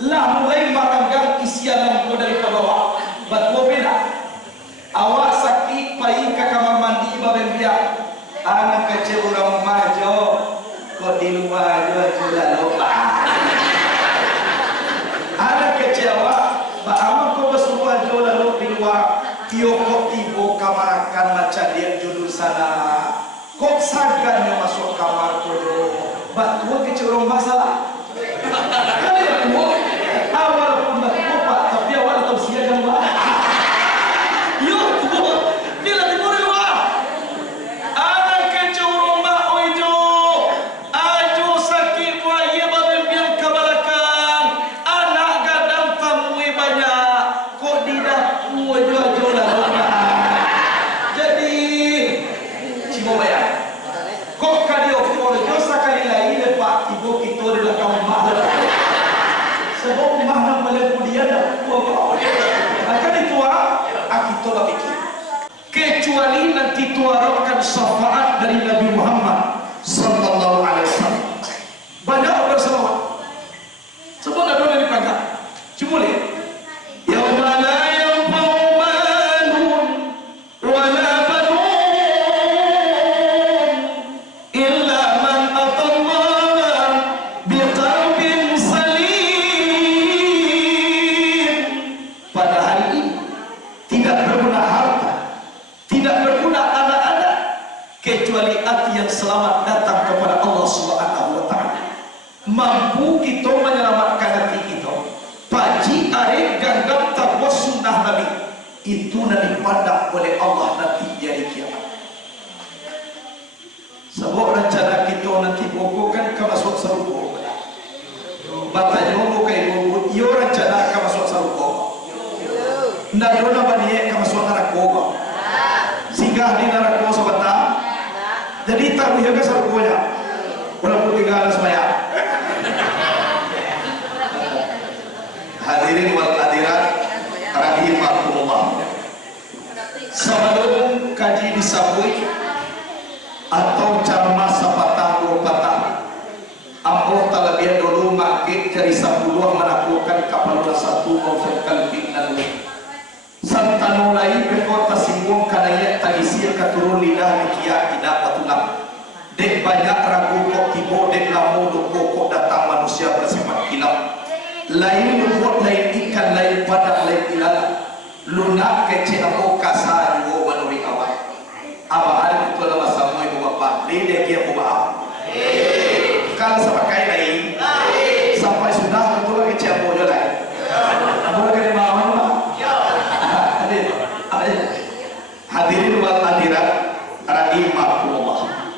lah mulai maranggang isian ko dari pagawa bat mo beda awak sakit pai ka kamar mandi babembia anak kecil urang majo kok di luar aja sudah lupa anak kecil awak ba amak ko basuh aja lalu di luar tio kok tibo kamarakan macam dia judul sana kok sagan yang masuk kamar ko bat mo kecil urang masalah awal pun tak lupa tapi awal tahu siaga mbak yuk bila timur luar anak kecil rumah ojo ajo sakit wahia babembiang kabalakan anak gadang tamu banyak kok di dapur ojo lah jadi cimo bayar kok kadio ojo sekali lagi lepak ibu kita di belakang rumah sebab mana melepuh dia dah akan dituara akitola pikir kecuali nanti tuarakan syafaat dari Nabi Muhammad sallallahu alaihi wasallam banyak bersalawat sebab ada dari pangkat cuma lihat yauma la yanfa'u malun wala banun illa man atallaha biqalbin pada hari ini tidak berguna harta, tidak berguna anak-anak kecuali hati yang selamat datang kepada Allah Subhanahu wa taala. Mampu kita menyelamatkan hati kita. Paji arek ganggap takwa sunnah Nabi itu nanti dipandang oleh Allah nanti di hari kiamat. Sebab rencana kita nanti bokokan ke masuk surga. Batanya mau kayak bobo, iyo rencana ke masuk surga. Ndak dona baniye ka masuk neraka singgah di neraka sebentar jadi tak boleh ke surga walaupun tinggal semaya hadirin wal hadirat rahimakumullah sebelum kaji disambui atau ceramah sepatah dua patah amroh terlebih dulu makik dari 10 menaklukkan kapal satu maupun kalbin dan santano lai berkota singgung kanaya tagisi katurun lidah nikia tidak patulang dek banyak ragu kok tibo dek lamu doko kok datang manusia bersifat hilap lain lubuk lain ikan lain padak lain ilala lunak kece aku kasar juga menuri awal apa ada itu adalah sama ibu bapak lidah dia buah kalau sepakai lain sampai sudah betul kece aku juga lain boleh kena malam hadirin wal hadirat rahimakumullah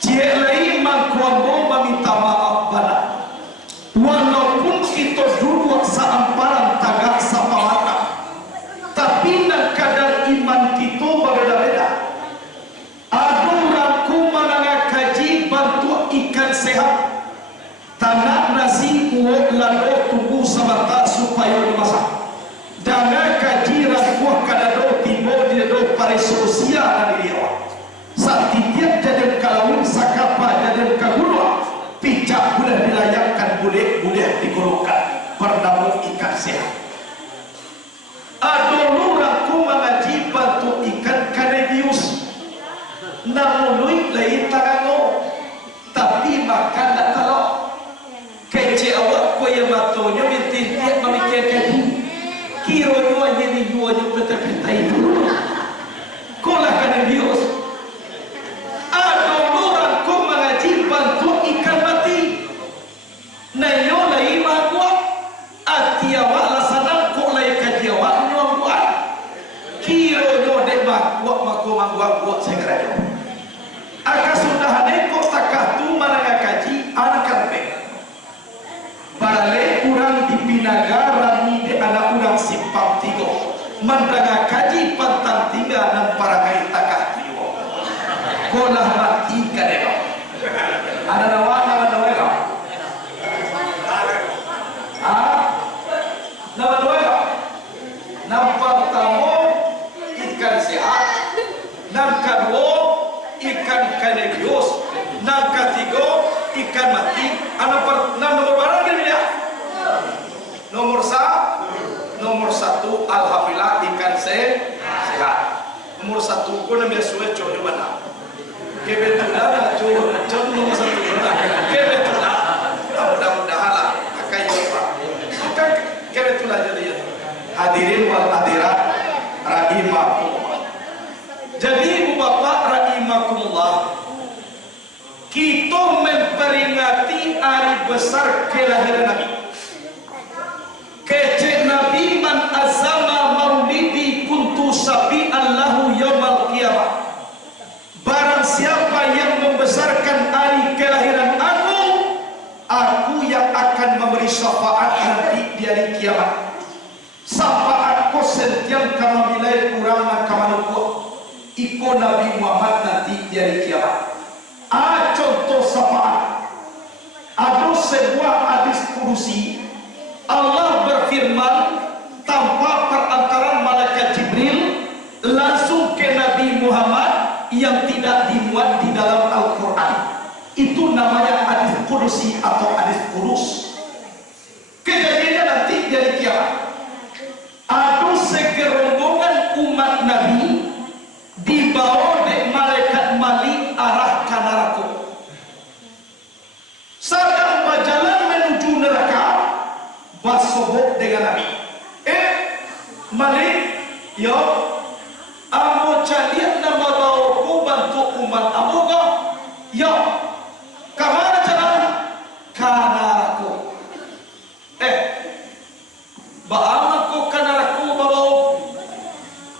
cielai mangkuambo meminta maaf bana walaupun kita dulu seamparan tagak sapawata tapi nak kadar iman kita berbeda-beda ada orang kumananga kaji bantu ikan sehat tanah nasi uok lado tunggu sabata supaya dimasak dengan kaji rakuah kadado tibo di do pare sosial dari dia saat tiap jadi kalawin sakapa jadi kagulwa pijak boleh dilayakkan boleh digolongkan bernamu ikan sehat adolu raku mengaji bantu ikan kanebius namun lain tanganno tapi makan tak tahu kece awak ko yang matonya minti dia memikirkan kiro nyua jadi nyua peta-peta itu kolah kan Dios ada orang ko mengaji bantu ikan mati nayo lai magwa atiawa lasanan ko lai kajiawa nyua buat kiro nyua dek magwa buat segera aka sudah neko takatu mananga kaji anak karpe barale kurang dipinagara ni de anak urang simpang tigo mandanga kaji pantang tiga dan para kai takah tigo kolah mati kadeno ada nama ka nama nampak tamu ikan sehat nam kadua ikan kanebios nam katigo ikan mati anak nomor barang dia alhamdulillah ikan sehat. Nomor 1 ko na biasa coyo mana. Kebetulan coyo nomor 1 kebetulan mudah-mudahan lah akan jumpa. Maka kebetulan jadi hadirin wal hadirat rahimakumullah. Jadi ibu bapak rahimakumullah, kita memperingati hari besar kelahiran Nabi. Kecek Nabi man azama maulidi kuntu sabi'an lahu yaumal qiyamah. Barang siapa yang membesarkan hari kelahiran aku yang akan memberi syafaat nanti di hari kiamat. Syafaat ko sentiang kama bilai kurang na kama nuko iko Nabi Muhammad nanti di hari kiamat. Contoh syafaat. Ada sebuah hadis kudusi, Allah berfirman tanpa perantaran malaikat Jibril langsung ke Nabi Muhammad yang tidak dimuat di dalam Al-Quran. Itu namanya hadis kudusi atau hadis kudus. Kejadiannya nanti di hari kiamat. Ada segerombongan umat Nabi dibawa oleh malaikat Malik arah ke neraka. Sedang berjalan menuju neraka, bersobok dengan Nabi. Malik, yo, amo calian nama bawa ku bantu umat amo ko, yo, kamana jalan? Kanaraku. Baaman ko kanaraku bawa.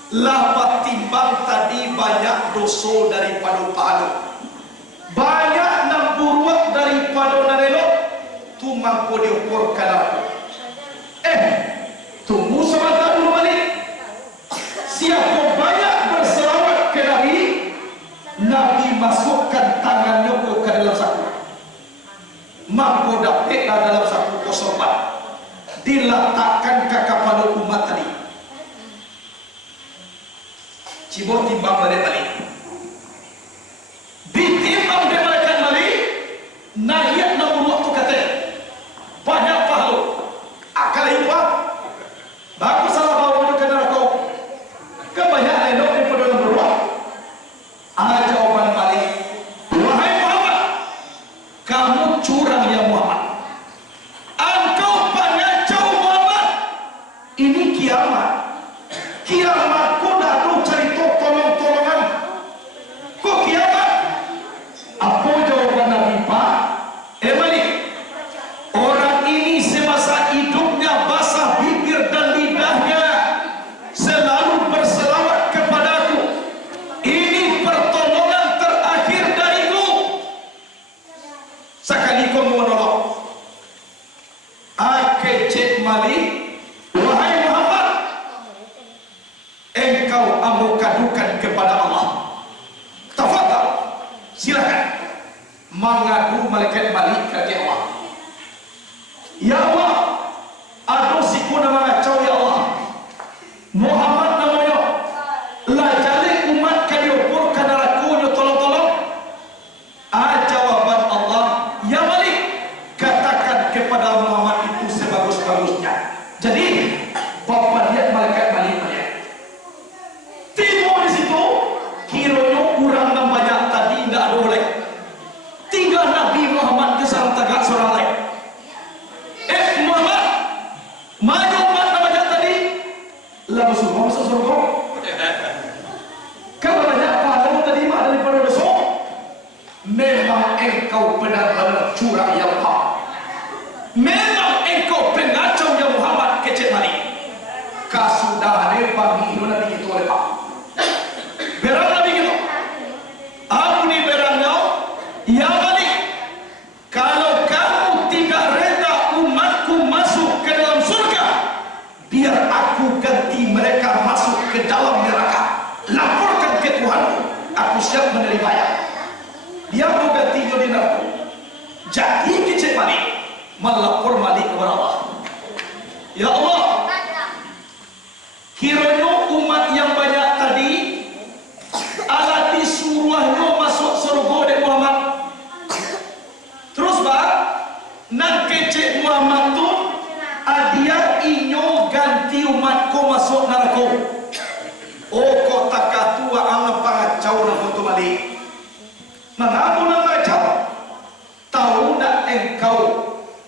Lah timbang tadi banyak dosa daripada pahala. Banyak namburuak daripada narelok. Tu mampu diukur kanaraku. Tunggu sebentar dulu balik. Siapa banyak berselawat ke Nabi, Nabi masukkan tangannya ke dalam saku. Mampu dapat dalam saku kosong, diletakkan ke kepada umat tadi. Cibot timbang balik. Ditimbang di malaikat Malik, naik nomor waktu kata banyak pahala. Akal itu bagus salah bawa ke neraka. Kebanyakan elok di dalam berdoa. Jawaban Malik, wahai Muhammad, kamu curang ya Muhammad. Engkau pengacau Muhammad. Ini kiamat. Kiamat kau dah tu cerita tolong-tolongan. Kau kiamat. Apa jawaban Nabi Pak? Malik, orang ini semasa hidupnya basah bibir dan lidahnya, selalu berselawat kepadaku. Ini pertolongan terakhir dariku. Sekali kau menolong. Kecek Malik, wahai Muhammad, engkau amukadukan kepada Allah. Tafadhal, silakan mengadu malaikat Malik ke Allah. Ya Allah, ada siku nama ngacau ya Allah. Muhammad namanya. La jali umat kadiukur kanarakunya tolong-tolong. Jawaban Allah, ya Malik, katakan kepada Muhammad itu sebagus-bagusnya. Jadi, Bapak lihat malaikat Malik. Tiba di situ, kiranya kurang dan banyak tadi tidak ada oleh. Tinggal Nabi Muhammad ke sarang tegak seorang lain. Muhammad, maju umat banyak tadi. Lalu semua masuk surga. Kalau banyak pahala tadi mah daripada dosa. Memang engkau benar-benar curang ya Muhammad. Memang engkau pengacau ya Muhammad kecil Malik. Kasudahan bagi Nabi itu oleh Pak. Berang Nabi kita. Ampuni berangnya, ya Malik. Kalau kamu tidak reda umatku masuk ke dalam surga, biar aku ganti mereka masuk ke dalam neraka. Laporkan ke Tuhanku, aku siap menerimanya. Dia mau ganti di neraka. Jadi kecil Malik melapor Malik kepada Allah. Ya Allah, kiranya umat yang banyak tadi ala disuruhnya masuk surga oleh Muhammad. Terus nak kecek Muhammad tu dia inyo ganti umat ko masuk neraka. Oh kau tak katua ang pangacau na foto mali. Mengapa nak macam? Tahu tak engkau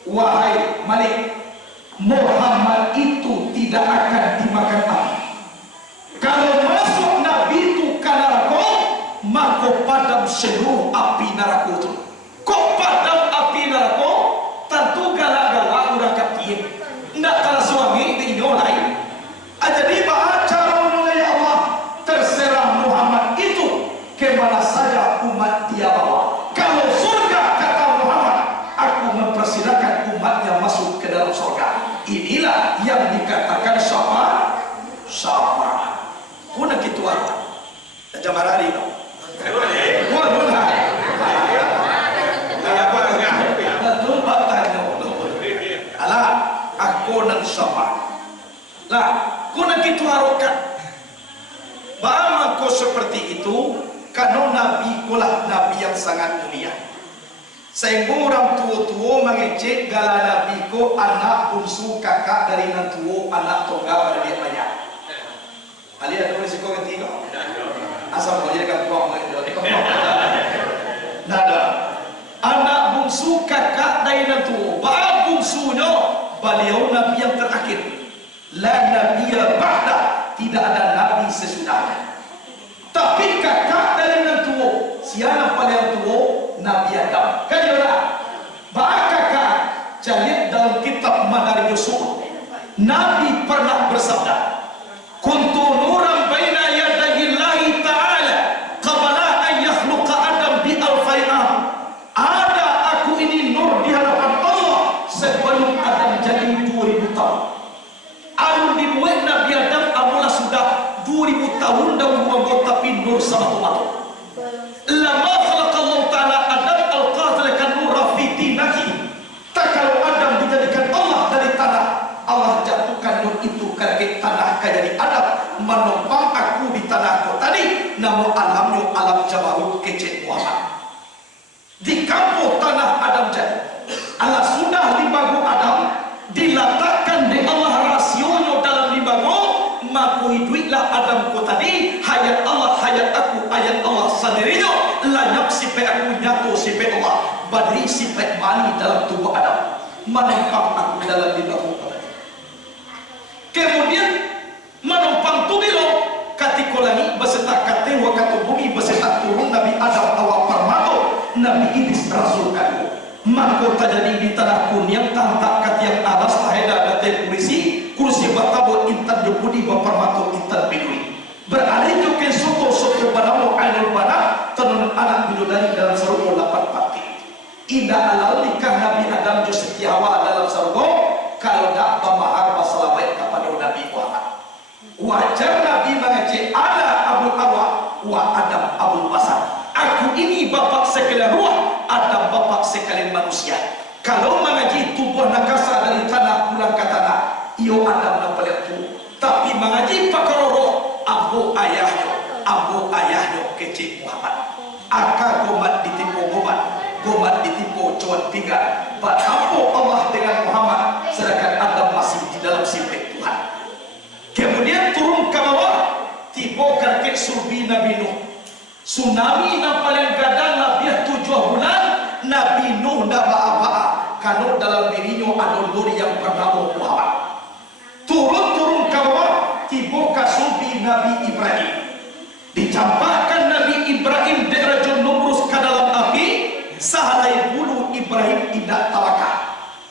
wahai Malik, Muhammad itu tidak akan dimakan api. Kalau masuk Nabi itu ke neraka, maka padam seluruh api neraka itu. Kok padam api neraka? Tentu galak-galak udah kapiin. Tidak kalah suami tinggal lain. Jadi cara menulai Allah terserah Muhammad itu kemana saja umat dia bawa. Kalau surga kata Muhammad, aku mempersilakan umatnya masuk ke dalam surga. Inilah yang dikatakan syafaat. Kuna gitu apa? Jamarari no. Alah, aku nan syafaat. Lah, kuna gitu harokan. Bagaimana kau seperti itu? Karena Nabi kulah Nabi yang sangat mulia. Sehingga orang tua-tua mengecek gala Nabi ko anak bungsu kakak dari nantua anak tongga pada dia banyak. Ali ada tulis kau ketiga. Asal mau jadikan tuang nada. Anak bungsu kakak dari nantua. Bah bungsunya beliau Nabi yang terakhir. La Nabiya ba'da, tidak ada Nabi sesudahnya. Tapi kakak dari nantua, siapa paling tua? Nabi Adam. Kajilah. Bah kakak jadi dalam kitab Madarij Yusuf. Nabi pernah bersabda, "Kuntu nuran baina yadayillahi ta'ala qabla an yakhluqa Adam bi alfai am." Ada aku ini nur di hadapan Allah sebelum Adam jadi 2000 tahun. Arun dibuat Nabi Adam amulah sudah 2000 tahun dan membuat tapi nur sama umat. Lama khalaqallahu ta'ala Adam al-qatil kan nura fi dinaki. Tak kalau Adam dijadikan Allah dari tanah, Allah jatuhkan nur itu ke tanah jadi Adam menumpang aku di tanahku tadi. Namun alamnya alam jabarut kecil Muhammad. Di kampung tanah Adam jadi. Allah sudah libagu Adam diletakkan di Allah rasionya dalam libagu. Maka hiduplah Adamku tadi. Hayat Allah, hayat aku, ayat Allah sendirinya. Layak sifat aku nyatu sifat Allah. Badri sifat mani dalam tubuh Adam. Menumpang aku dalam libagu tadi. Kemudian menumpang tubilo katikolangi beserta kate wakatu bumi beserta turun Nabi Adam awal permato Nabi Idris rasul kadu. Maka terjadi di tanah kunyang tantak kat yang alas taheda kate kursi batabo intan jepudi bapermato intan bidui. Beralih jokin soto banamu ainul banak tenun anak bidodari dalam sarugo 8 pati. Indah alal nikah Nabi Adam jo setiawa dalam sarugo kalau tak pemahar masalah baik kepada Nabi Muhammad. Wajar Nabi mengecek ada Abul Arwah wa Adam Abul Basar. Aku ini bapak sekalian ruh, Adam bapak sekalian manusia. Kalau mengaji tubuh nakasa dari tanah pulang ke tanah, iyo Adam nak paling tu. Tapi mengaji pakar roh, abu ayahnya kecil Muhammad. Akak gomat ditipu gomat ditipu cuan pinggan. Berapa Allah dengan Muhammad, sedangkan Adam masih di dalam sifat Tuhan. Kemudian turun ke bawah, tiba kakek surbi Nabi Nuh. Tsunami yang paling gadang Nabi 7 bulan, Nabi Nuh dah ba'a-ba'a. Kalau dalam dirinya ada nur yang bernama Muhammad. Turun ke bawah, tiba ke surbi Nabi Ibrahim. Dicampakkan Nabi Ibrahim derajat Numrus ke dalam api. Sahalai bulu Ibrahim tidak tawakal.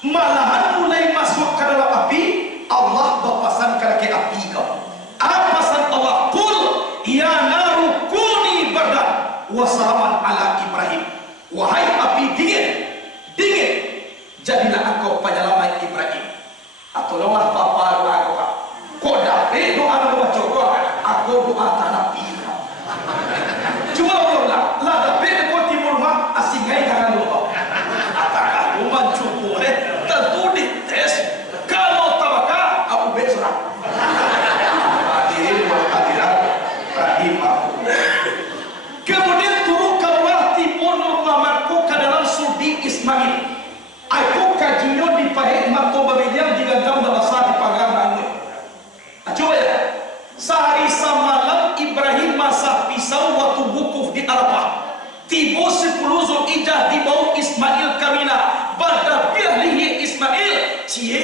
Malahan mulai masuk ke dalam api, Allah berpesan ke api kau. Apa pesan Allah? Qul ya naru kuni bardan wa salaman ala Ibrahim. Wahai api dingin, jadilah engkau penyelamat Ibrahim. Atau lewat bapa doa kau. Kau dapat doa baca kau, aku doa tanah pi. Cuma Allah lah dapat kau timur mak asingai tangan lu. Apakah rumah cukup tentu dites. Kalau tawakal aku besok. Hadirin wa hadirat rahimahum. Kemudian turun ke bawah timur Muhammadku ke dalam surdi Ismail. Aku kajinya di pahit makto babedian digantang dalam sahib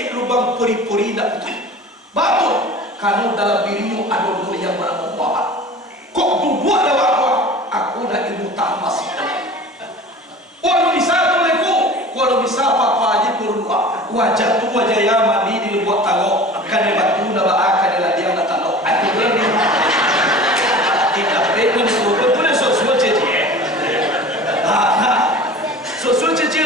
kecil lubang peri-peri dak betul. Betul. Karena dalam dirimu ada nur yang bermanfaat. Kok dua lewat aku nak ilmu tamas. Walau bisa kalau bisa apa aja turun wajah tu wajah yang mandi di luar tangok akan batu nak akan adalah dia nak tangok. Aku ni tidak betul betul so cece. So cece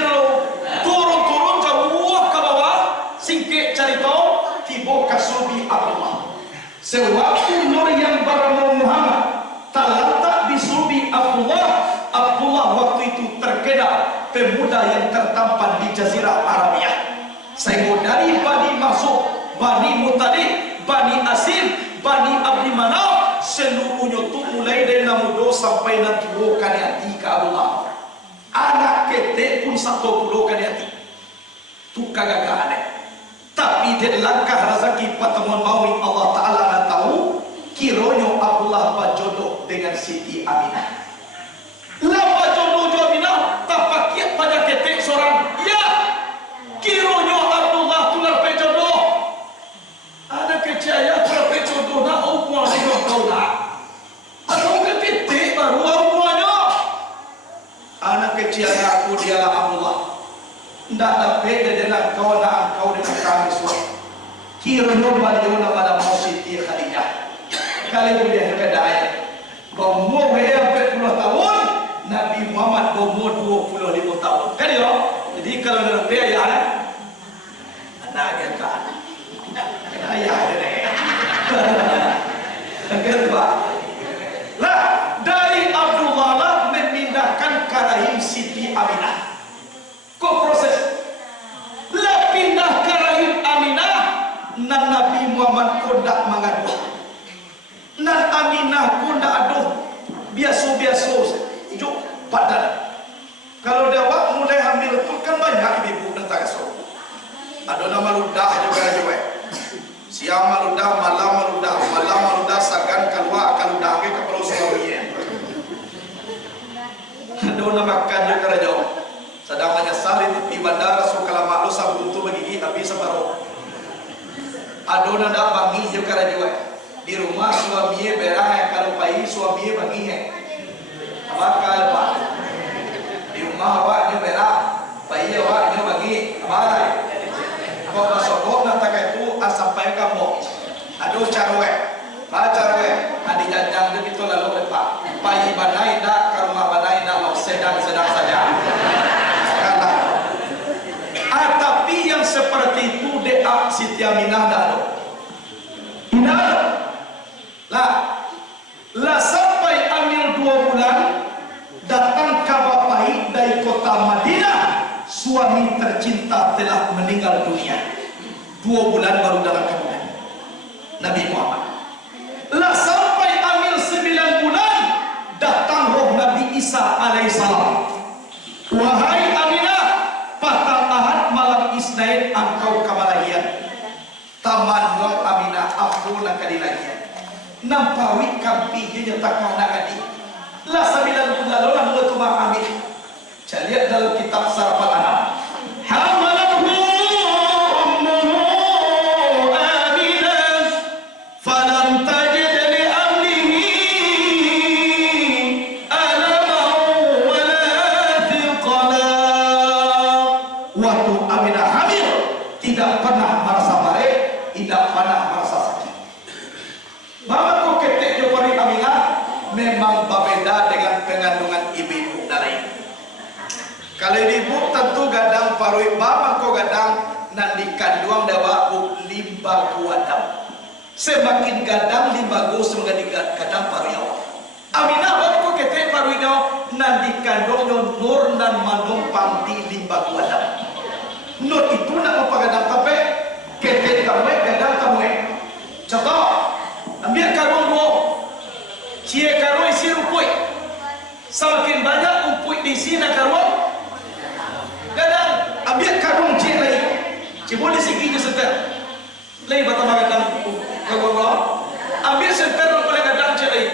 turun jauh ke bawah singkit cari tahu tiba kasubi Allah. Sewaktu nur yang bernama Muhammad terletak di subi Abdullah waktu itu terkena pemuda yang tertampan di Jazirah Arabia. Sehingga dari Bani Masuk, Bani Muttalib, Bani Asim, Bani Abdi Manaf, seluruhnya tu mulai dari Namudo sampai nanti kali hati ke Abdullah. Anak ketek pun 10 kali hati. Tu kagak aneh. Tapi dari langkah rezeki pertemuan mawi Allah Ta'ala nak tahu kironyo Abdullah berjodoh dengan Siti Aminah. Lapa jodoh Aminah tak pakai pada ketek seorang. Ya, kironyo Abdullah tular pejodoh. Ada kecaya tular pejodoh nak umur dengan kau nak. Atau ketek baru umurnya. Anak kecaya aku dialah Abdullah. Ndak ada beda dengan kau nak kau dengan kami semua. Kironyo baliona pada Siti Khadijah. Kali boleh kedai. Umur dia 40 tahun. Nabi Muhammad umur 25 tahun. Kan ya? Jadi kalau dalam dia ya anak dia kan. Ayah dia. Kedua. Lah dari Abdullah lah memindahkan ke rahim Siti Aminah. Kok proses? Lah pindah ke rahim Aminah nan Nabi Muhammad kodak mengadu. Nan Aminah kodak aduh biasa-biasa. Juk badan. Kalau dia mulai hamil tu kan banyak ibu dan tak kasut. Ada nama ludah juga juga. Siang maludah, malam maludah, sagan keluar akan ludah ke Pulau Sulawesi. Ada nama makan juga raja. Sedang menyesal itu di bandara sukala malu sabun tu begigi tapi separuh. Ada nama bangi juga raja. Di rumah suami berang kalau pai suami bangi. Bakal pak di rumah awak dia berak, bayi awak dia bagi amalai. Kau masuk nak tak itu sampai kamu. Aduh carwe, adi janjang dia itu lalu lepas. Bayi banai dak, ke rumah banai dak, mau sedang saja. Karena, tapi yang seperti itu dia Siti Aminah dah. Tidak, lah sampai ambil 2 bulan. Datang kabar pahit dari kota Madinah, suami tercinta telah meninggal dunia. 2 bulan baru dalam kandungan Nabi Muhammad. Lah sampai ambil 9 bulan, datang roh Nabi Isa alaihissalam. Wahai Aminah, patang ahad malam Isnin engkau kamalahian. Taman wang Aminah aku nak kadilahian. Nampawi kampi dia nyatakan nak kadi. Lah 9 bulan lalu nak tu amin. Saya lihat dalam kitab Sarfal Anam. Hamalahu ummuhu Aminah falam tajid li amlihi alaman wala thiqala. Waktu Aminah hamil tidak pernah merasa baik, tidak pernah merasa sakit. Mama kok ketek jo pari Aminah memang berbeda dengan pengandungan ibu dari. Kalau ibu tentu gadang parui bapa ko gadang nan dikandung dawa limba kuadam. Semakin gadang limba go semakin gadang parui awak. Aminah waktu ketek parui daw nan dikandung nur nan manumpang di limba kuadam. Nur itu nak pagadang tape ketek kamu gadang kamu. Contoh, ambil karung dua. Cie karung isi rupui. Semakin banyak rupui di sini karung. Kadang ambil karung cie lagi. Cie boleh segitu seter. Lagi batang gadang kau. Ambil seter boleh gadang cie lagi.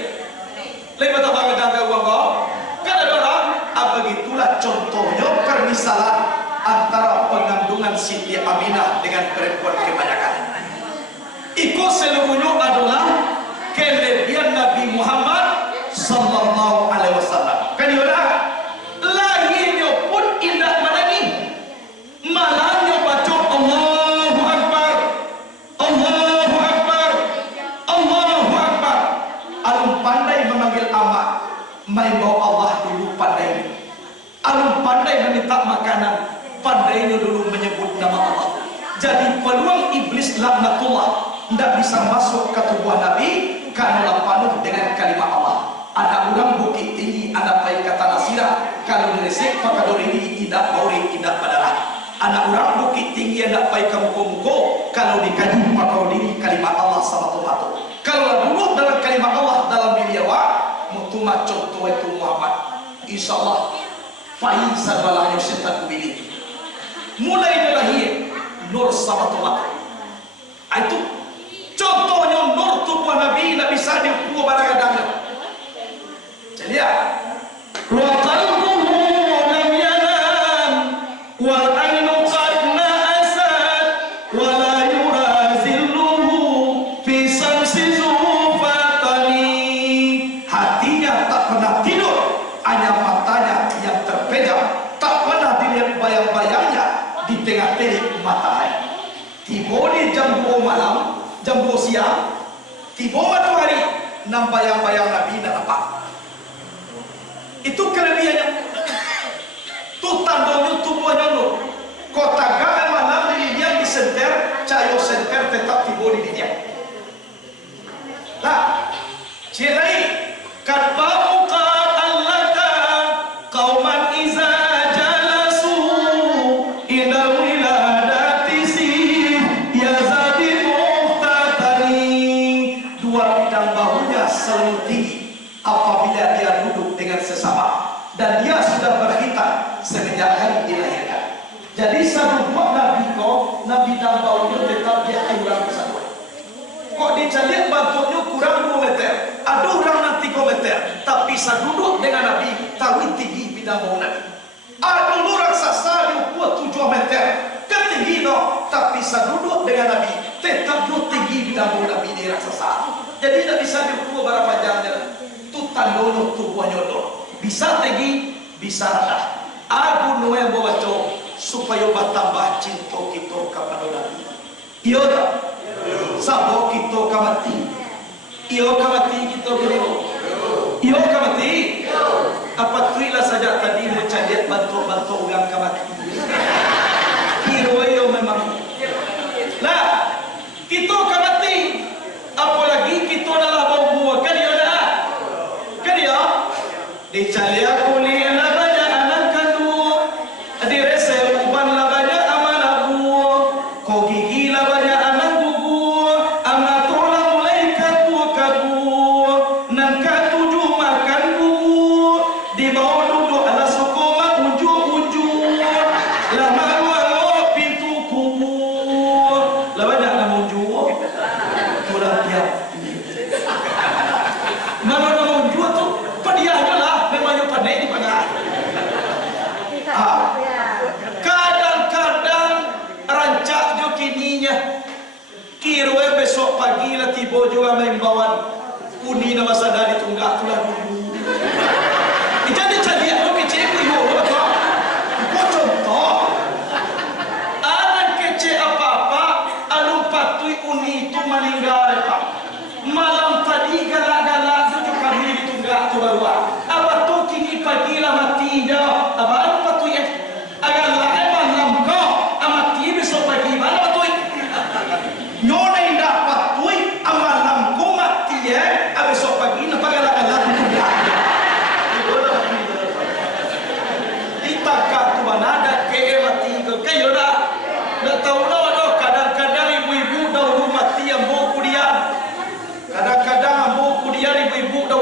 Lagi batang gadang kau. Kan ada orang. Begitulah contohnya permisalan antara pengandungan Siti Aminah dengan perempuan kebanyakan. Itu seluruhnya adalah kelebihan Nabi Muhammad sallallahu alaihi wasallam. Kan dia lahirnya pun indah manani, malahnya baca Allahu Akbar, Allahu Akbar, Allahu Akbar. Alum pandai memanggil amat, main bawa Allah dulu pandai. Alum pandai meminta makanan, pandainya dulu menyebut nama Allah. Jadi peluang iblis laknatullah tidak bisa masuk ke tubuh Nabi karena penuh dengan kalimat Allah. Ada orang bukit tinggi, ada baik kata nasirah, kalau diresek maka ini tidak bauri, tidak padalah. Ada orang bukit tinggi, ada baik kamu-kamu, kalau dikaji maka ini kalimat Allah sama tomato. Kalau duduk dalam kalimat Allah dalam diri awak, mutuma contoh itu Muhammad, insya Allah fahim sarbalahnya setan kubili. Mulai lahir nur sama tomato. Itu contohnya nur tubuh Nabi, Nabi Sadi buah barang-barang. Jadi ya, wa qalbuhu lam yanam wal ainu qad na'asat wa la yurazilluhu fi samsi zufatani. Hatinya tak pernah tidur, hanya matanya yang terpejam, tak pernah dilihat bayang-bayangnya di tengah terik matahari. Tiba di jam 2 malam, jam 2 siang, tiba matahari, nam bayang-bayang Nabi nak nampak. Itu kelebihannya. Itu tandanya tubuhnya nur. Kota gak malam di dia disenter, cahaya senter tetap tiba di dia. Nah, cirai katba'u qad allaka qauman iza jalasu ila wiladati si yazadi muhtatani. Dua bidang bahunya selalu tinggi apabila dia duduk dengan sesama, dan dia sudah berhitam semenjak hari dilahirkan. Jadi satu buat Nabi kau, Nabi dan baunya tetap dia kurang kesatuan. Kok dicari bantuannya kurang 2 meter, ada orang nanti 3 meter, tapi saya duduk dengan Nabi, tahu tinggi bidang bau Nabi. Ada orang raksasa dia buat 7 meter, ketinggi no, tapi saya duduk dengan Nabi, tetap dia tinggi bidang bau Nabi di raksasa. Jadi tak bisa diukur berapa jamnya. Itu tandanya tubuhnya dulu. Bisa tinggi, bisa rendah. Aku nuai bawa baca supaya bertambah cinta kita kepada Nabi. Iya tak? Sabuk kita kamati. Iya kamati kita beribu. Iya kamati. Apa tuilah saja tadi mencari bantu-bantu orang kamati. Hero memang. Lah, kita kamati. Apalagi kita adalah bau buah. Kan ya dah? Kan ya? Dicari aku lihat banyak anak kandung, diresel uban lah banyak amanah buah, kau gigi lah banyak anak gugur, anak tola mulai kabuh, nangka 7 makan gugur, di bawah duduk ala sokoma ujung-ujung, lama luar pintu kubur, lah banyak nama ujung, kurang tiap. Nama ujung tu padiahnya lah. Pandai di mana? Kadang-kadang rancak jo kininya. Kirwe besok pagi lah tiba juga main bawan uni nama sadari tunggak tulah dulu. Jadi jadi aku kecil aku yo betul. Kau contoh. Anak kecil apa-apa alun patui uni itu meninggal pak. Malam tadi galak-galak tu kami ditunggak tu baru. Pagi lah mati dah. Apa tu ya? Agar lah malam kau amati besok pagi mana tu? Nyona indah patui amalam kau mati ya. Besok pagi nak pakai lah tu dah. Ditakar tu mana ada ke mati ke kayu dah. Dah tahu dah kadang-kadang ibu-ibu dah mati yang mau kudian. Kadang-kadang mau kudian ibu-ibu dah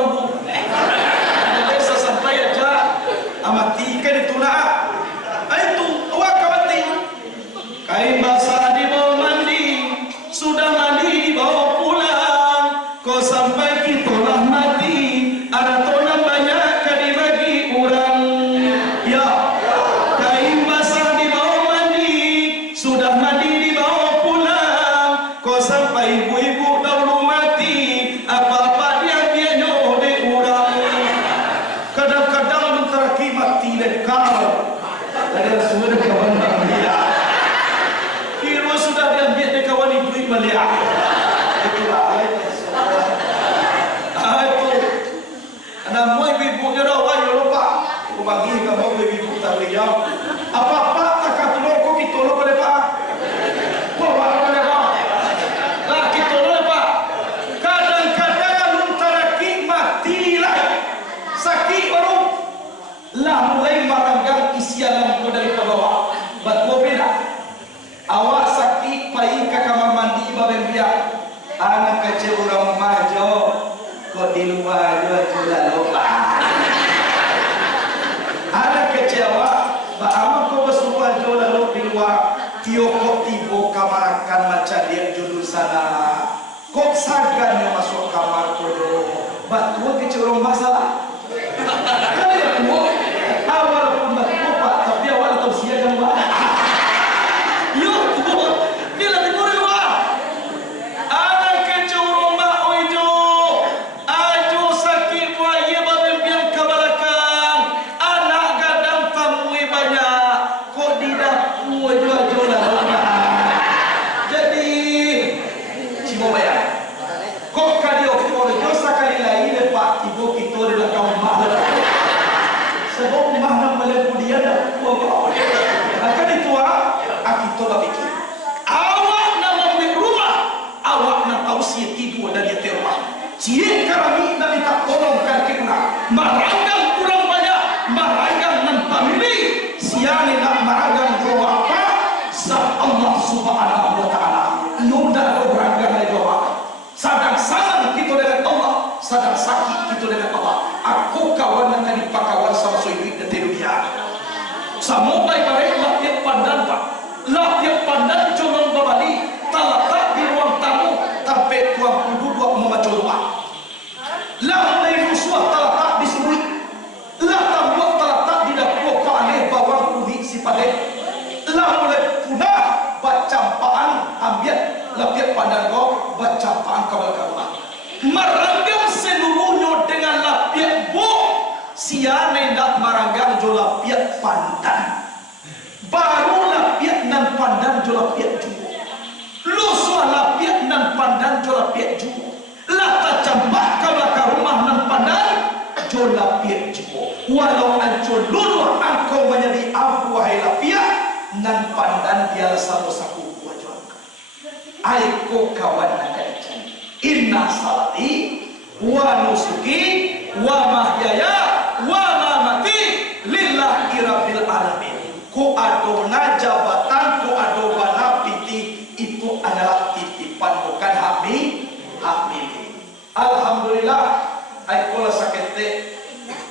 amati kan itu nak itu awak amati kain basah di bawah mandi sudah mandi dibawa pulang kau sampai kita lah mati ada tonang banyak kan dibagi orang ya kain basah di bawah mandi sudah ibu-ibu dahulu mati, apa-apa dia nyode urang. Kadang-kadang bentar lagi mati lekar. Ada semua kawan dia. Kira sudah diambil dari kawan duit balik. Itulah. Itu. Anak mau ibu dia dah wayu lupa. Aku bagi kamu ibu tak boleh jawab. Apa-apa tak kata kau kita lupa pada pak. Bawa pada pak. Lah kita lupa. Kadang-kadang bentar lagi mati lah. Sakit baru. Lah mulai maranggang isian lampu dari bawah. Betul beda. Awak sakit pai ke kamar mandi babem biak. Anak kecil orang majo. Kok di luar jual lupa. Anak kecil awak. Bahawa kau bersumpah jual lalu di luar. Tiokok tibo kamar akan macam dia judul sana. Kok sagan yang masuk kamar kodoh. Betul kecil orang masalah. Awal pun betul pak, tapi awal tahu siapa yang buat. Yuk, dia lagi boleh buat. Anak kecil rumah ojo, ajo sakit buaya babem biang kabalakan. Anak gadang tamu banyak, kok di dapur ojo lah. Jadi, cuma bayar. Kok kadio ojo sekali lagi lepak ibu kita di belakang mahal. Sebab mana melebu dia dah buat. Akan itu kita dah fikir. Awak nak membeli rumah, awak nak tahu si tidur dan dia terumah. Cie kami nak minta tolongkan kita. Maranggang kurang banyak, maranggang nan family. Siang nak maranggang doa apa? Sab Allah Subhanahu Wa Taala. Yunda ada maranggang dari doa. Sadang-sadang kita dengan Allah, sadang sakit kita dengan Allah. Aku kawan dengan dipakawan sama suami dan dunia. Sama baik baik lah tiap pandan pak, lah tiap pandan colong babali, talatak di ruang tamu, sampai tuang kudu dua memacu doa. Lah mulai rusuh talatak di sini, lah tambah talatak di dapur paane bawang kubi si pade. Lah mulai punah bacampaan ambil lah tiap pandan kau bacampaan kabal-kabal. Maranggang seluruhnya dengan lapiak bu. Sian hendak maranggang jo lapiak pandan. Baru lapiak nan pandan jo lapiak juo. Lusua lapiak nan pandan jo lapiak juo. Lata cambak kabaka rumah nan pandan jo lapiak juo. Walau anco luluh angkau menjadi abu wahai lapiak nan pandan dia sabu-sabu wajuan. Aiko kawan nak cari. Inna salati wa nusuki wa mahyaya wa mamati lillahi rabbil alamin. Ku adona jabatan, ku adona piti itu adalah titipan bukan hak milik. Alhamdulillah aikola sakete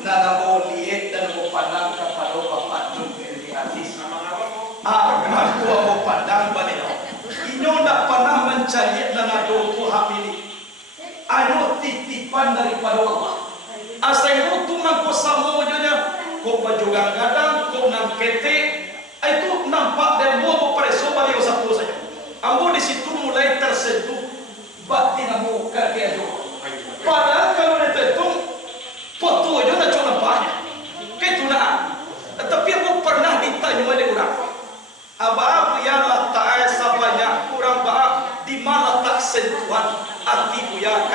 na namo liet dan mo pandang kepada Bapak Jumeri Aziz. Aku mau pandang balik. Inyo nak pernah mencari dan ado tu hak milik. Anu titipan daripada Allah. Asal itu mangko samo aja kau baju gadang, kau nang kete, itu nampak dan mau preso balik satu saja. Ambo di situ mulai tersentuh batin ambo kerja jo. Padahal kalau ditetung foto aja nak cuma nampaknya. Ketuna. Tapi aku pernah ditanya oleh orang. Abah ya Allah ta'ala sebanyak kurang bah di mana tak sentuhan arti buya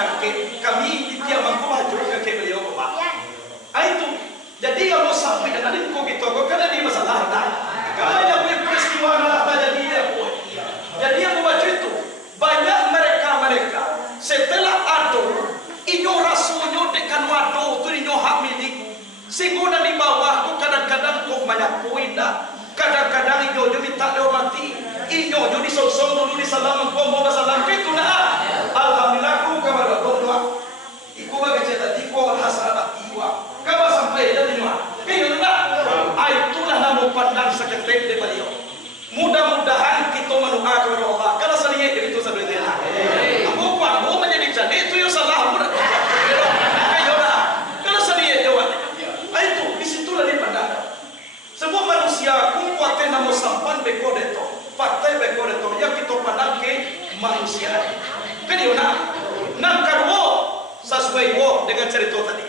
kami di tiap mangko hancur ke beliau bah. Itu jadi kalau sampai dengan ini kok gitu kok kada di masalah dah. Kalau yang punya peristiwa malah jadi dia boy. Jadi yang membaca itu banyak mereka setelah ado inyo rasulnya dekan wado tu inyo hak milik. Sehingga di bawah tu kadang-kadang kok banyak poin dah. Kadang-kadang inyo jadi tak ada mati. Inyo jadi sosok dulu di salam kau mau salam itu nah. Alhamdulillah ku kabar doa. Iku bagi cerita tiko hasanat iwa. Kabar sampai jadi mah. Ini nah. Itulah nama pandang seketek de beliau. Mudah-mudahan kita mendoa kepada Allah. Kalau selihat itu sebenarnya. Aku mau menjadi jadi itu yang salah mudah. Kalau selihat jawab. Itu disitulah dipandang. Semua manusia kuatkan nama sampan bekodeto, partai bekodeto yang kita pandang ke manusia. Kan yun na. Nang kadwo, sesuai dengan cerita tadi.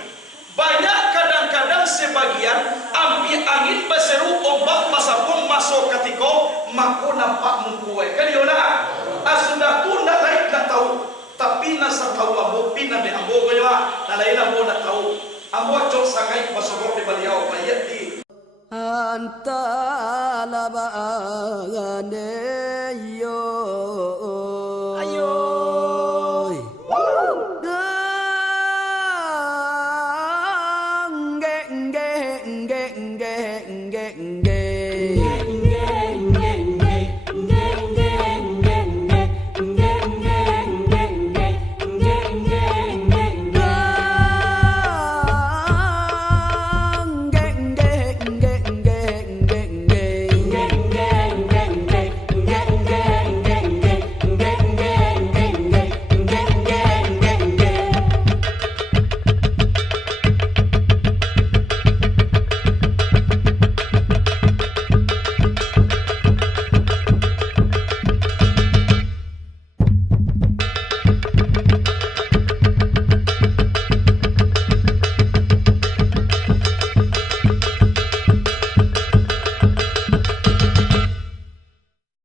Banyak kadang-kadang sebagian ambil angin berseru ombak pasapun masuk katiko mako nampak mengkuai. Kan yun na. Sudah tu nak lain nak tahu. Tapi nasa tahu ambo pina me ambo ko yo na lain ambo nak tahu. Ambo cok sangai masuk di baliau bayat di. Anta la ba